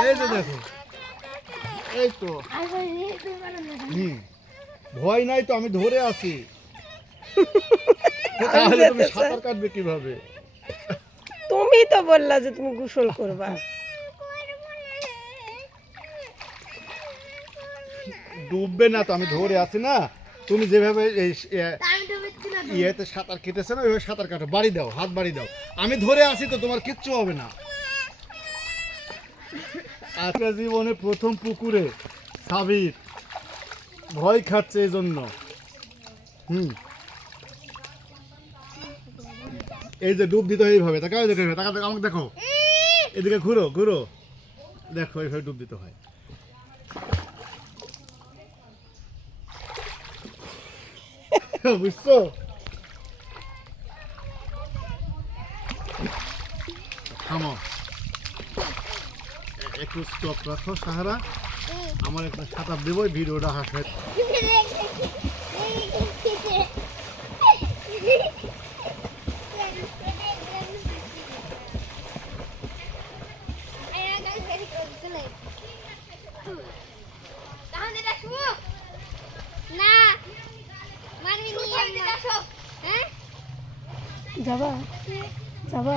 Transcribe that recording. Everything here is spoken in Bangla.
এই দেখো। এই তো। হুম। ভয় নাই তো আমি ধরে আছি। তাহলে তুমি সাঁতার কাটবে কীভাবে? তুমি তো বললা যে তুমি গোসল করবা। ডুববে না তো আমি ধরে আছি না। তুমি যেভাবে এই ইয়েতে সাঁতার কেটেছে না ওইভাবে সাঁতার কাটো। বাড়ি দাও হাত বাড়ি দাও। আমি ধরে আছি তো তোমার কিচ্ছু হবে না। আজকে জীবনে প্রথম পুকুরে সাবির ভয় খাচ্ছে এই জন্য হুম। এই যে ডুব দিতে এইভাবে। তাকাও দেখো তাকা তাকা আমাকে দেখো। এদিকে ঘুরো ঘুরো। দেখো, এইভাবে ডুব দিতে হয়। বুঝছ? থামো। একটু রাখো সাহারা। আমার একটা সাঁতার দেবো এই ভিডিওটা হাসে না। মানবি নিয়ে আসো। হ্যাঁ? যাবা? যাবা?